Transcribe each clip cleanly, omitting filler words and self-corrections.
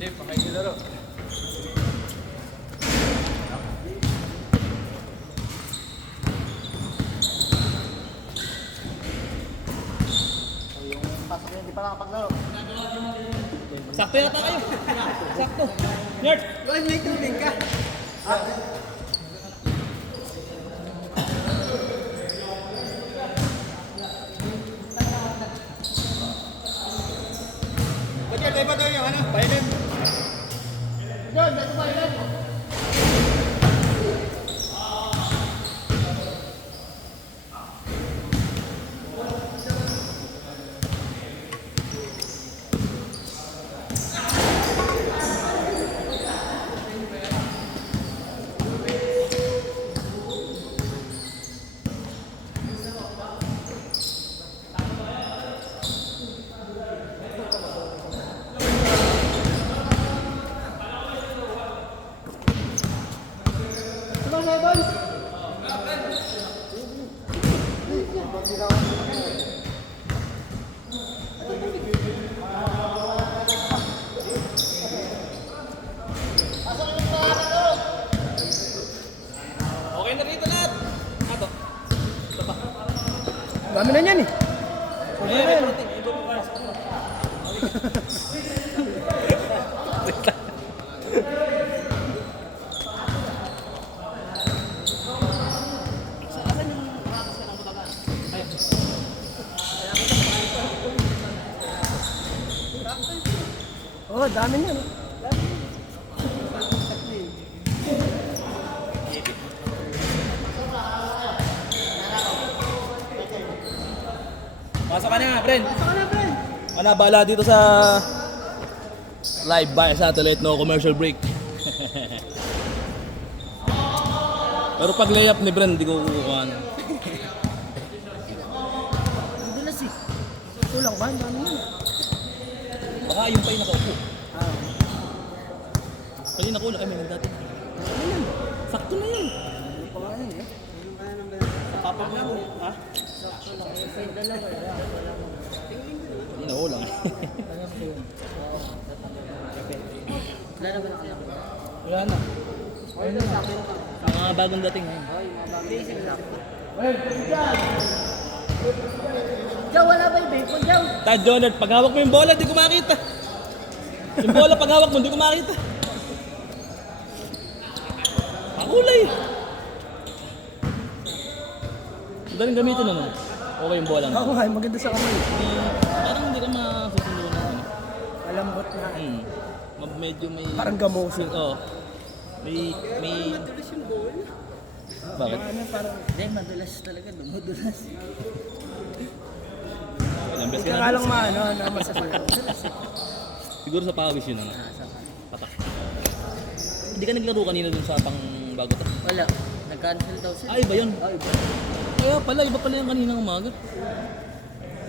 Chef, pakikilaro. Pasok yun, di pa nakapaglaro. Sakto yata kayo. Sakto. Nerd. Gawin, may tubig ka. Ba't tayo ba daw yung ano? Pailim? Doon, dito pa yun. Okay na rito lahat. Ato. Ito pa. Dami na niyan eh. Ayan, may protein. Ito pa para sa ano. Oh, dami niyan. Oh. Pasok ka na, friend. Ano, bala dito sa live by satellite, no commercial break. Pero pag layup ni Bren, hindi ko kukuha na. Dulas eh. Kulang ba? Dami niyan. Baka yung pa yung nakaupo. Ah. Kanina ko lang, ay may nagdati. Sakto na yun. Ano pa nga yun eh. Papag na ha? Hindi na ulang. Wala na. Ang mga bagong dating ngayon. Diyan, wala ba yung bacon diyan? Tad Jonard, pag hawak mo yung bola, di ko makita. Yung bola, pag hawak mo, di ko makita. Pakulay. Daling gamitin naman. Okay yung bola Oo mo. nga, maganda sa kamay. Parang hindi ka masusundunan. Malambot na. Medyo may... Parang gamosin. Oo. May... Bakit? Ano, parang... Hindi, madulas talaga. Dumudulas. Ilang beses Hindi ka ka na? lang maano, na masasayaw. Siguro sa pawis yun ano. Patak. Hindi ka naglaro kanina dun sa pang bago to? Wala. Nag-cancel daw sila. Ay, iba yun. Ay, ba? Kaya pala, iba pala yung kaninang umaga.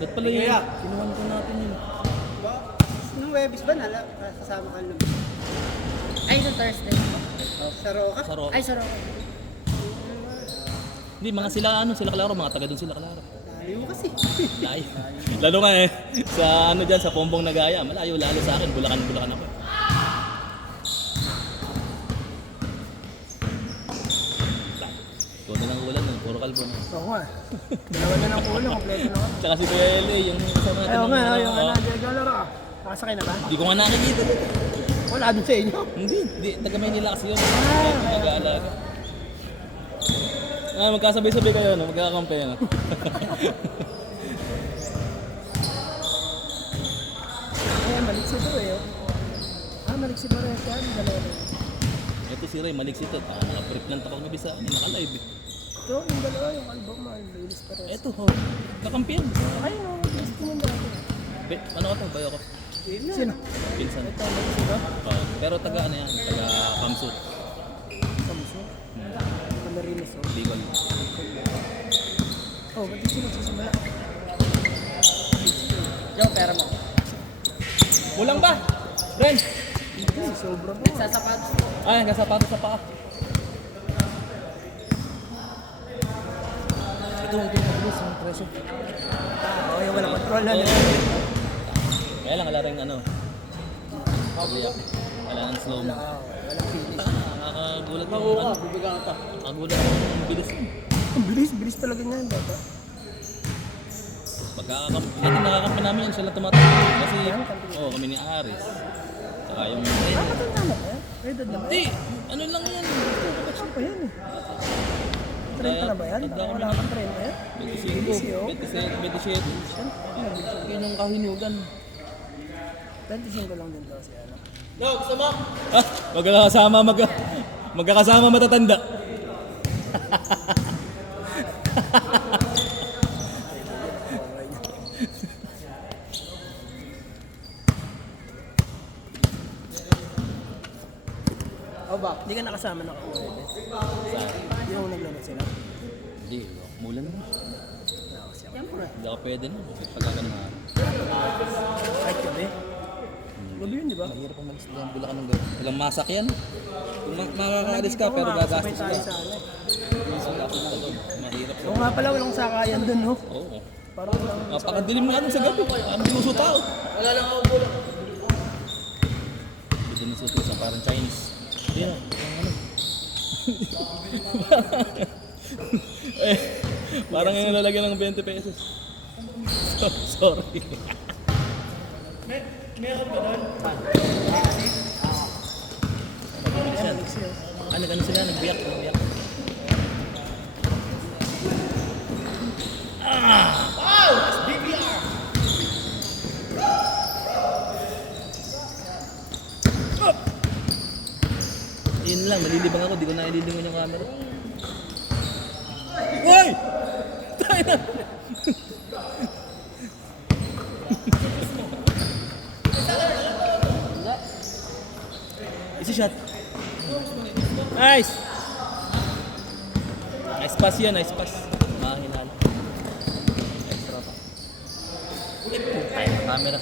Ba't pala yun? Kinuhan ko natin yun. Nung Webis ba kasama ka nung Ay, sa Thursday. sa Roca? Sa Rock. Ay, sa Rock. Hindi, mga sila ano, sila Kalaro, mga taga dun sila Kalaro. Layo mo kasi. Layo. Lalo nga eh, sa ano dyan, sa Pombong Nagaya, malayo lalo sa akin, Bulacan ako. Ikaw na lang ulan, puro kalbo na. Oo nga. Dalawa na ng kulang, kompleto na ako. Tsaka si Kuya L.A., yung kasama natin. Ayaw nga, ng- yung ano, Oo. naglalaro ka. Nakasakay na ba? Hindi ko nga nakikita. Wala din sa inyo. Hindi, taga Maynila kasi yun. Nag-aalaga. Magkasabay-sabay kayo, no? Magkakakampi, no? Ayan, maliksi ito eh. Oh. Ah, maliksi pa rin yan. Dalawa na. Ito si Ray, maliksi ito. Naka-prep lang ako mabisa. Naka-live. Ito, yung dalawa, yung album mo, lilis pa rin. Ito, ho. Kakampiyan. Ayun, oh, gusto mo dati. Ano ko to? Bayo ko. Sino? Pinsan. Ito, maliksi ba? Pero taga ano yan? Taga Kamsut. Samso. Camarines, oh. Legal. Oh, ba't yung sinagsisimula? Joe, pera mo. Kulang ba? Ren! Hindi, sobra po. Sa sapatos. Ay, hanggang sapatos sa paa. Ito, mabilis ang presyo. Oh, yung wala control na. Kaya lang, ala rin ano. Pag-iyak. Wala nang slow mo. Walang finish. Nakakagulat mo. Makuha ka, bibigyan ka. Nakakagulat mo. Ang bilis mo. Ang bilis talaga niyan, bata. Nakakampi namin yan, sila tumatakbo. Kasi, kami ni Aris. Saka yung... Matanda na ba yan? Edad na ba Hindi! yan? Ano lang yan? Bakit pa yan eh? Train pa na ba yan? Wala kang train ba yan? 25, 27. Yun yung kahinugan. 25 lang din daw si ano. No, gusto mo? Magkakasama matatanda. O ba? Hindi ka nakasama na ako. Hindi ako naglaro sila. Hindi, mulan na. Siyempre. Hindi ako pwede na. Pagka na Kahit gabi. Gabi yun, di ba? mahirap ang malis ng Bulacan ng gawin. Walang masak yan. Kung makakaalis ka, pero gagastos ka. Sabay tayo sa ano. Mahirap. Oo nga pala, walang sakayan dun, no? Oo. Parang lang. Napakadilim nga dun sa gabi. Ang binuso tao. Wala lang ako bulo. Hindi na sususa, parang Chinese. Hindi na, yung ano. eh, parang yung lalagyan ng 20 pesos. Sorry. Nag-ano sila, nagbiyak. Yun lang, nalilibang ako, di ko na nalilingon yung camera. Woy! Tayo na! Isi shot. Nice! Nice pass yan, nice pass. Mahinalo. Extra pa. Tayo na camera.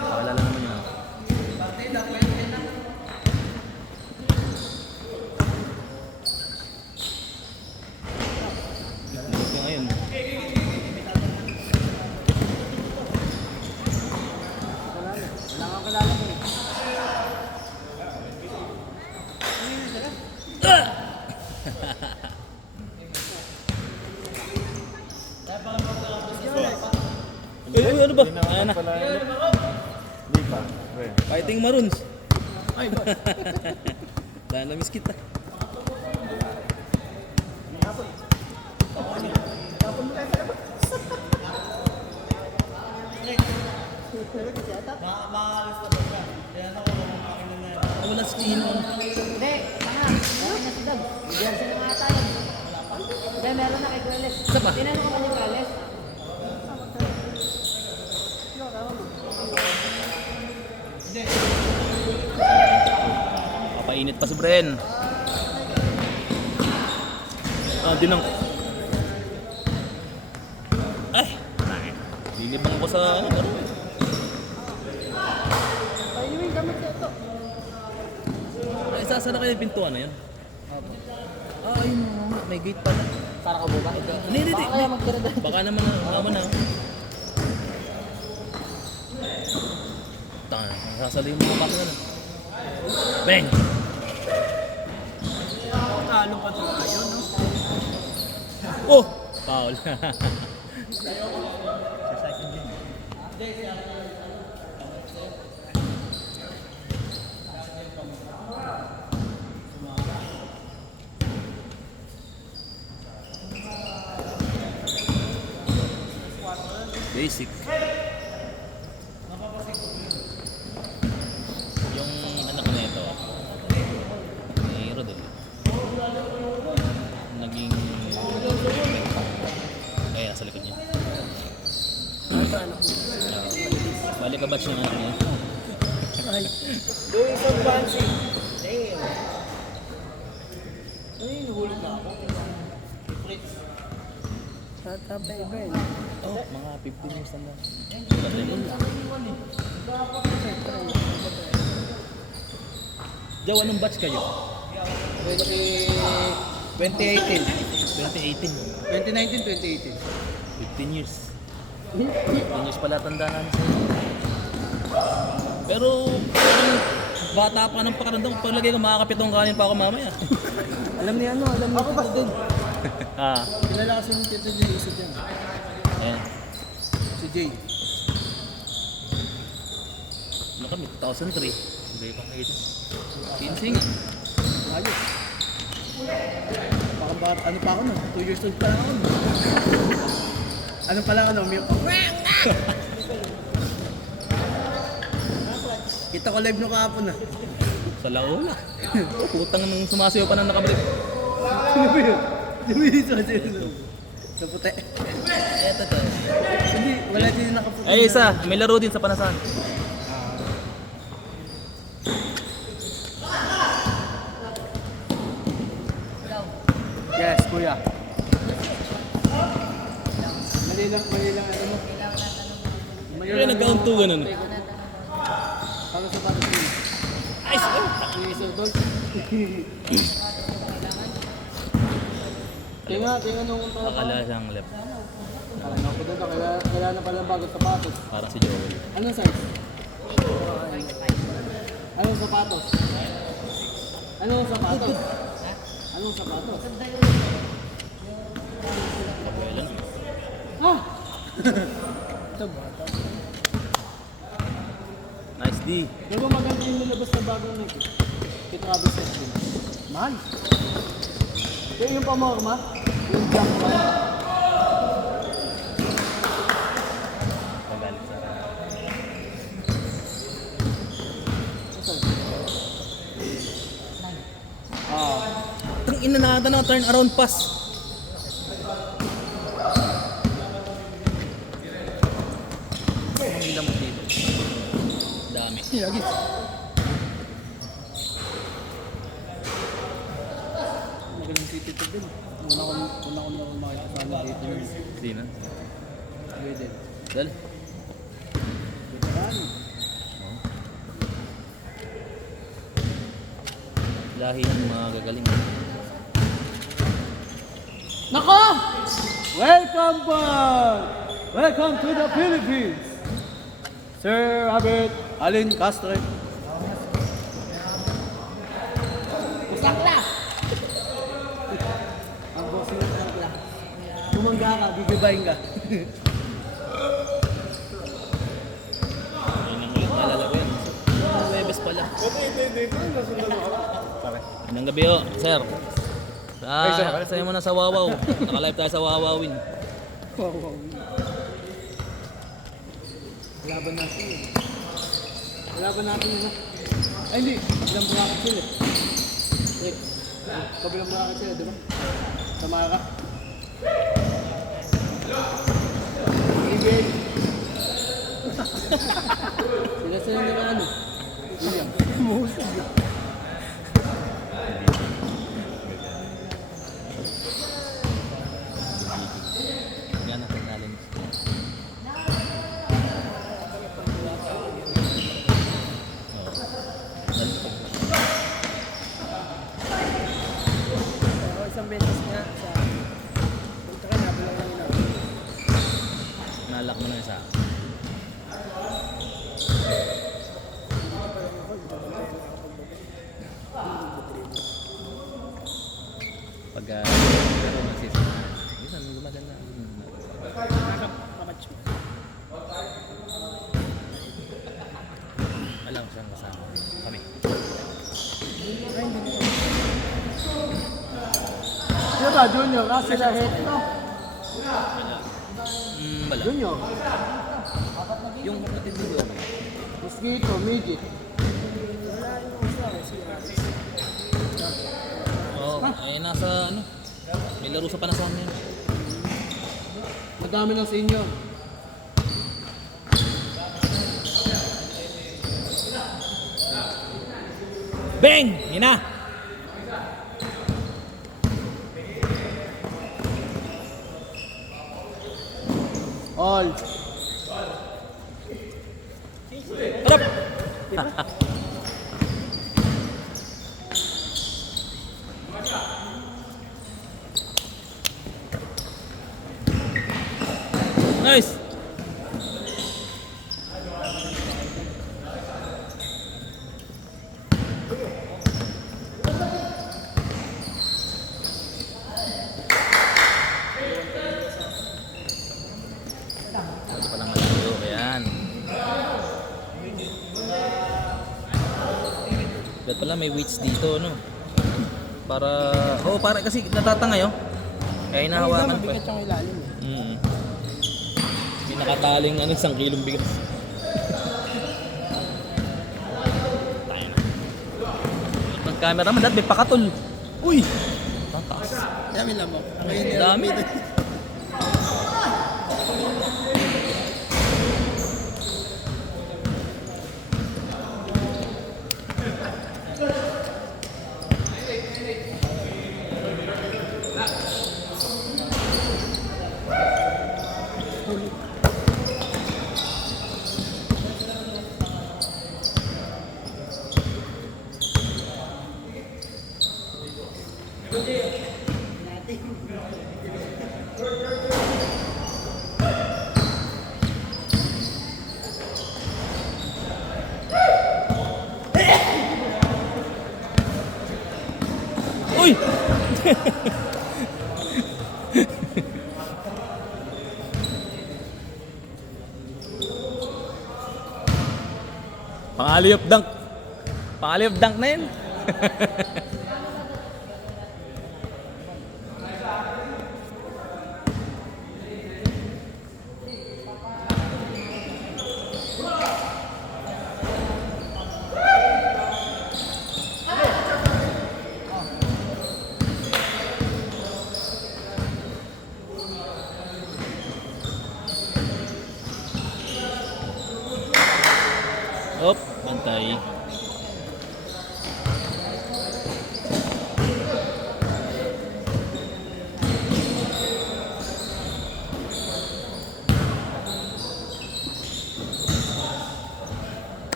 Wala lang naman yun. Nagod ko ngayon. Wala kang kilala mo eh. Ano ba? Ayan na. Fighting Maroons. Dahil na-miss kita. Wala skin. Hindi, tanga. Okay na si Dab. Diyan sila mga tayo. Hindi, meron na kay Kueles. Isa pa? Tinanong ko pa ni Kueles. Papainit pa si Bren. Dinang. Ay! Lilibang ko sa... Ayun yung gamit na ito. Ay, sasara kayo yung pintuan na yun? Ayun mo. May gate pala. Para ka buka. Hindi. Baka kaya magtira doon. Baka naman na. Tanga, sasali mo pa na. Bang! Talo pa ito ayun, no? Oh! Foul. Basic. Yung anak na ito, ni Rodel, naging kaya sa likod niya. Balik ka batch yung anak niya. Ay, Doing some fancy. Damn. Ay, nahulog na ako. tatapay iba eh. Oh, mga 15 years na. Jaw, anong batch kayo? 2018. 2018. 2019, 2018. 15 years. 15 years pala tanda namin sa'yo. Pero, parang bata pa ng pakarandang. Paglagay ko makakapitong kanin pa ako mamaya. Alam niya ano, alam niya. Ako ba doon? Ah, Kilala kasi yung Tito Jay Isod yan. ayan. Si Jay. Ano kami, 2003. Sabi pang 18. 15 nga. Ayos. Baka ba, ano pa ako no? 2 years old pa lang ako no? Ano pa lang ano? Kita ko live no kahapon na. Sa Laola. Putang nung sumasayaw pa nang nakabalik. Sino ba yun? Sino ba yun? Sa puti. Eto to. Hindi, wala din nakaputi. Ay, isa. May laro din sa Panasan. Yes, kuya. Mali lang ano mo. Kaya nagkauntugan nun. Para sa para sa inyo. Ay, sige. Si Sir Dol. Tinga nung Akala siyang left. Alam ako doon, kaya na pala bagong sapatos. Parang si Joel. Anong size? Anong sapatos? Anong sapatos? Anong sapatos? Kabuelan. Ah! Nice D. Di ba maganda yung nilabas na bagong Nike? Kay Travis Scott. Mahal. Kaya yung pamorma, yung jump pa. Pagalit sa Tang ina na na turn around pass. Ang ilang mo dito. Dami. Lagi. Magaling si Tito din. Una ko makita sana dito yun. Sino? Pwede. Dal. Veteran. Lahi ng mga gagaling. Nako! Welcome back! Welcome to the Philippines! Sir Robert Alin Castro. Usakla! Ang boss mo usakla. Tumangga ka, gigibayin ka. Ayun ang ulit nalalaro yan. Webes pala. Inang gabi ho, sir. Sa'yo mo na sa Wawaw. Naka-live tayo sa Wawawin. Wow. Laban natin yun. Laban natin yun. Ay hindi, kabilang bracket sila. Rick, kabilang bracket sila, di ba? Samara. ABL. Sila hindi ka ano? William. Musog yun. Yan natin natin. Ako isang beses nga sa... Punta ka na, bilang lang yun. Nalak mo na yung sa pag pero magsisi. Minsan gumaganda. Alam ko siyang kasama. Kami. Sila ba, Junior? Ah, sila head to. Wala. Junior. Yung kapatid mo doon. Mosquito, midget. Oo, nasa ano. May laro sa Panasan yun. Madami ng senior. Bang! Yun na! All. Harap! Nice! Ito palang malayo. Ayan. Dapat pala may weights dito, no? Para kasi natatangay, oh. Kaya hinahawakan pa. Mabigat yung ilalim eh. May nakataling 1 kilong bigas. Tayo na. Ang camera man, dahil may pakatol. Uy! Tataas. Dami lang mo. Dami. Uy! Pangaliyop dunk. Pangaliyop dunk na yun. Op, bantay.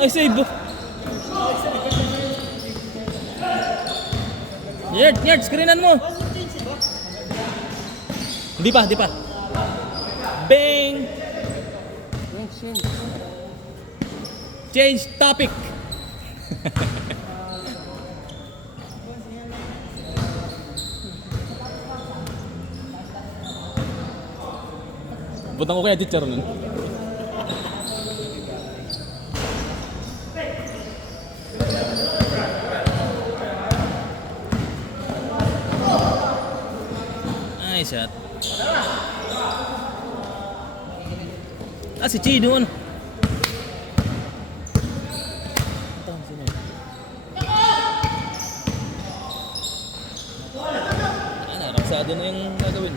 Ay, save! Yard, screenan mo! Hindi pa. Bang! Change topic! Butang ko kaya teacher nun. Nice shot. Si Chino ano? Naraksado na yung gagawin.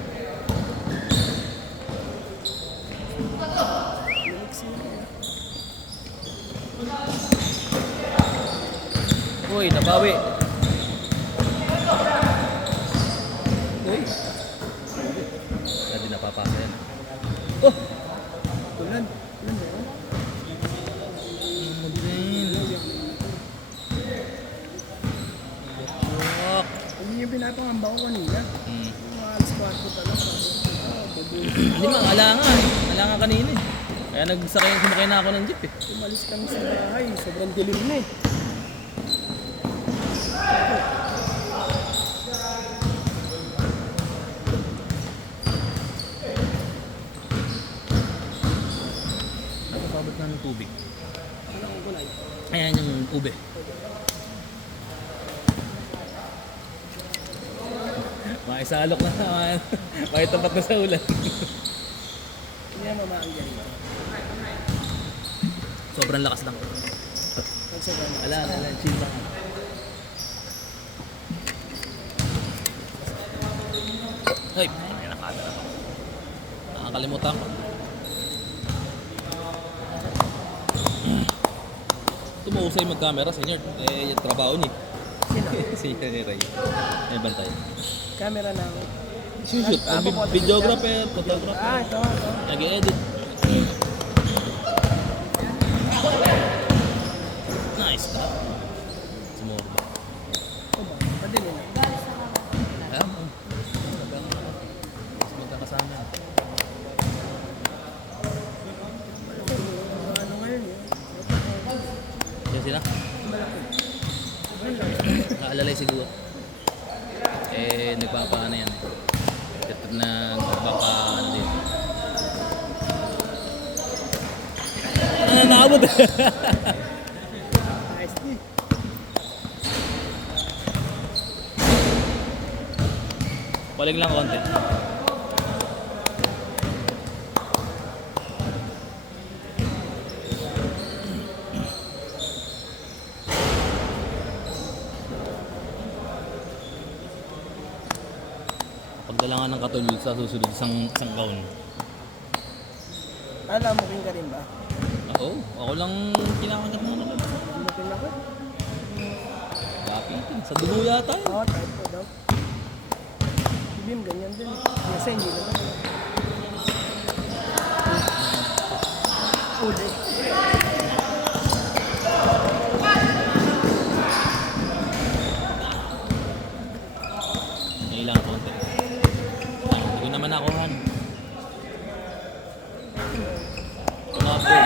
Uy, nabawi. Uy. Hindi napapasa yan. Oh! Tulan. Hindi yung pinapangamba ko kanina. Yung mga alas 4 talaga. Hindi ma, alangan kanina eh. Kaya sumakay na ako ng jeep eh. Umalis kami sa bahay. Sobrang dilim na eh. Nakapabot na ng tubig. Walang kulay. Ayan yung ube. Makisalok na naman. Bakit tapat na sa ulan? Hindi na mamaanggan ito. Sobrang lakas lang. Pag sa ganun. Ala, chill lang. Ay, may nakadala ako. Nakakalimutan ko. Tumahusay mag-camera, senior. Eh, yung trabaho niya. Sino? Senior ni Ray. May bantay. Camera lang. Shoot, videographer, photographer. Ito. Nag-edit. Nice ka. Sumorba. Ito ba? Padali na. Ayan mo. Magkakasama. Ano ngayon yun? Yan sila. Nakalalay siguro. Eh, nagpapaano yan. Ito na nagpapaano din. Naabot. Nice D. Palig lang konti. Pagdala nga ng katulog sa susunod isang gown. Alam mo king ka rin ba? Oo, ako lang kinakagat mo naman. Lupin ako. Lapitin, sa dugo yata yun. Oo, type ko daw. Si Bim ganyan din. Kasi hindi naman. Uli. Ngayon lang konti. Hindi ko naman nakuhan. Tumabol.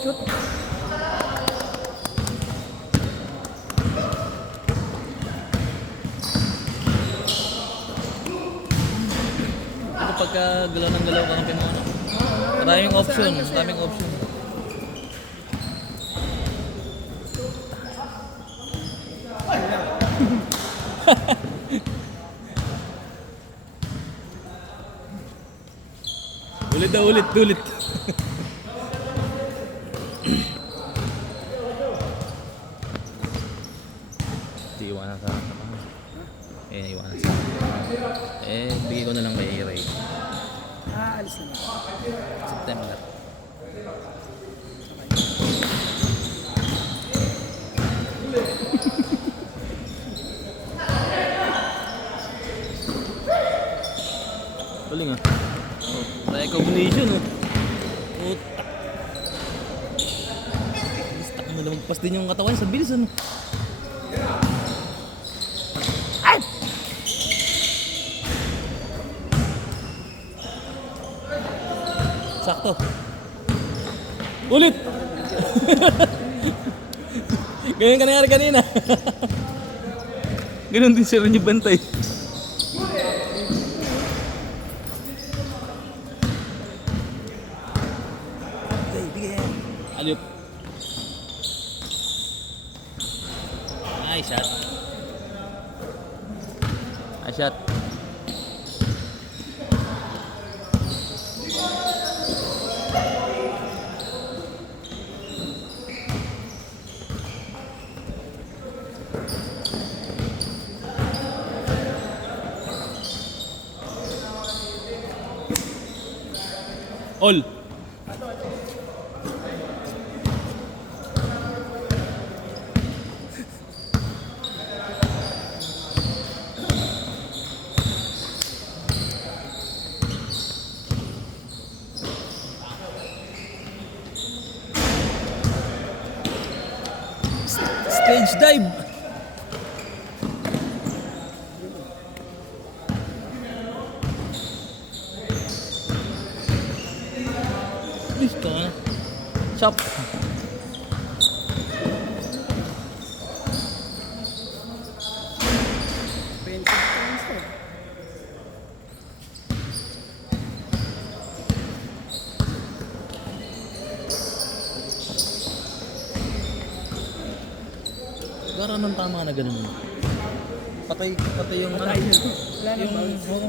Shoot. Ito pagka galaw ng galaw ka ng pinono. Maraming option, maraming option. Ulit na ulit. Di iwanan sa akin. Iwanan sa akin. Bigay ko na lang kay Ray. Alis na ba? September. Galing ah. Oh, recognition oh. Putak. Stuck na lumagpas din yung katawan sa bilis ano. Ay! Sakto. Ulit! Ganyan ka nangyari kanina. Ganun din siya rin yung bantay. Alip. Nice shot. Nice shot. All. Stage dive. Listo na. Chop. Pensive transfer. Nagkaroon ng tama na ganun. Patay yung ano. Wala na Yung, ba? oo.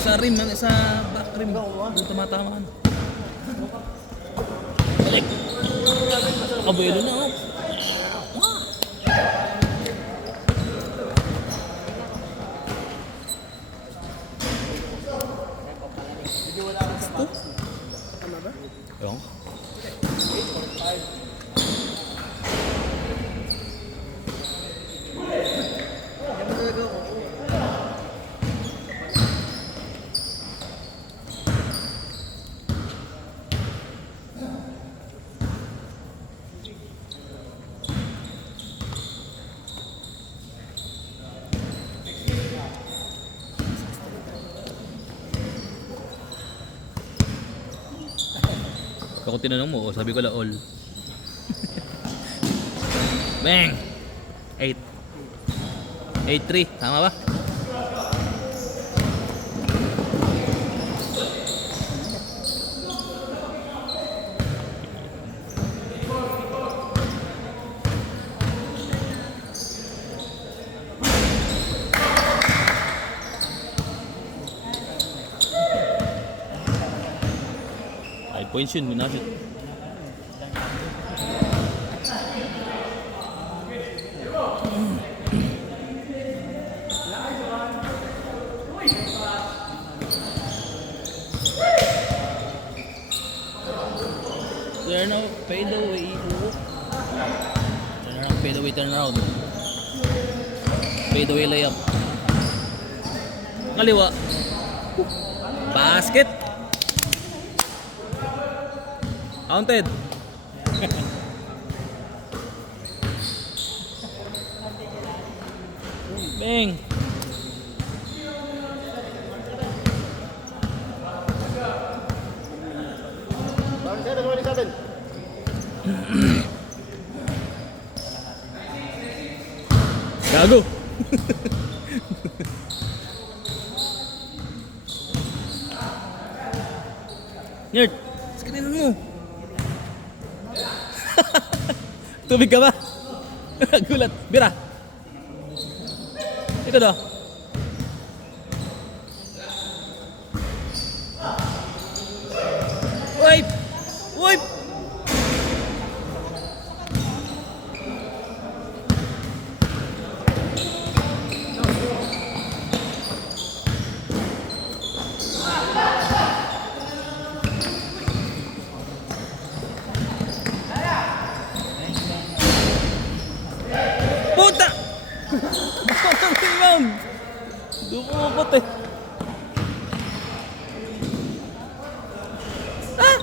Sa rim, sa back rim. Doon tumatamaan. Balik. Nakabuelo na oh. Tama ba? Yung. Kung tinanong mo, sabi ko la all. Bang! 8. 8-3. Tama ba? Ay, points yun. Minashoot. Turn out, fade away. Turn around. Fade away layup. Kaliwa. Basket. Counted. Bang. Gago. Nerd, screen mo. Tubig ka ba? Gulat. Bira. Ito daw. Wipe! Wipe! Puta! Bakit ang rebound? Dumukot eh. Ah!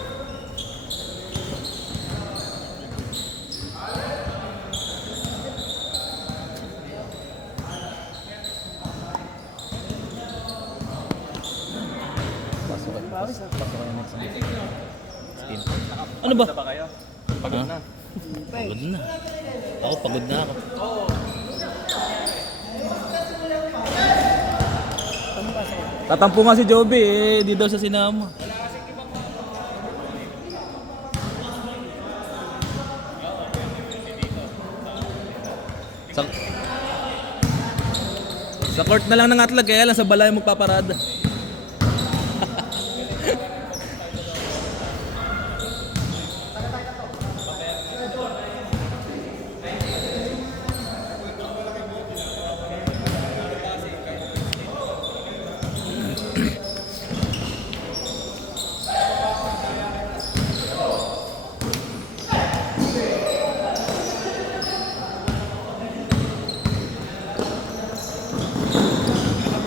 Pasok kayo next game. Ano ba? Pagod na. Pagod na. Ako, pagod na ako. Tatampo nga si Joby eh, di daw siya sinama. Sa court na lang ng Atlag, kaya lang sa balay magpaparada.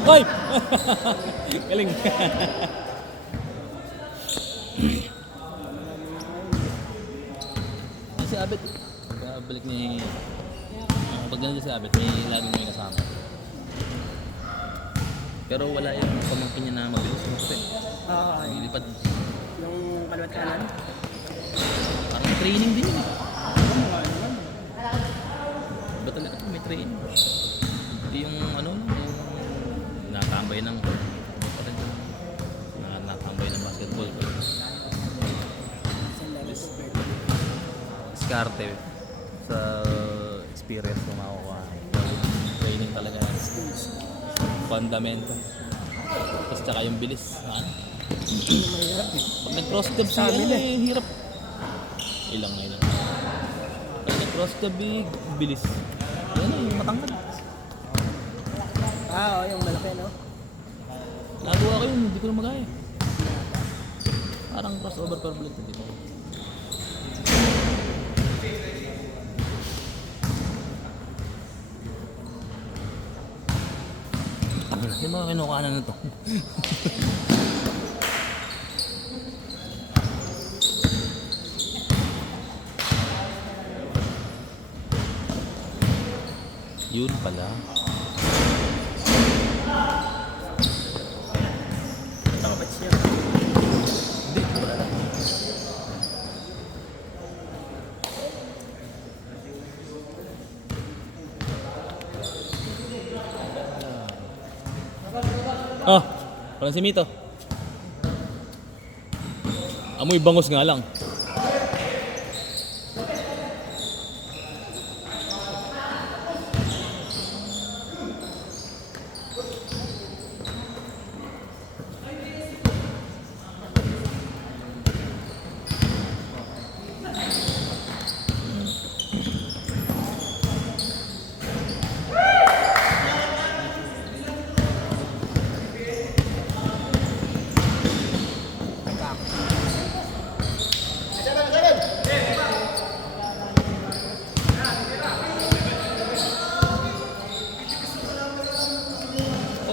Hoy! Galing. Si Abet, balik ni... Pag ganun si Abet, may laging may kasama. Pero wala yung pamangkin niya na mabilis mo kasi. Lilipad. Yung kaliwat kanan. Parang training din yun. Ba talaga may training? Hindi yung ano, yung nakatambay ng nakatambay ng basketball. Diskarte sa experience mo makukuha. Training talaga yan. Fundamental. Tapos tsaka yung bilis. Ha? Pag nag-cross the Sa amin hirap. Ilang. Pag nag-cross the big, bilis. Yan yung matangkad. Oo, yung malaki, no? Nagawa ko yun, hindi ko na magaya. Parang crossover per bullet dito. Hindi mga kinukuhanan na to. Yun pala. Nakabat siya. Hindi, wala lang. Oh, parang si Mito. Amoy bangos nga lang.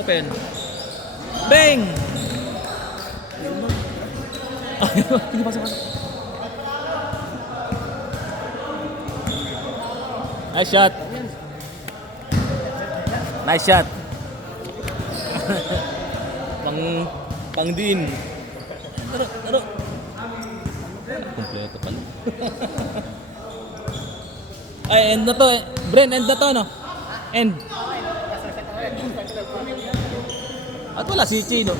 Open. Bang! Hindi pasok. Nice shot. Nice shot. pang din. Taro. Kompleto pala. Ay, end na to. Bren, end na to, no? End. At wala si Chino.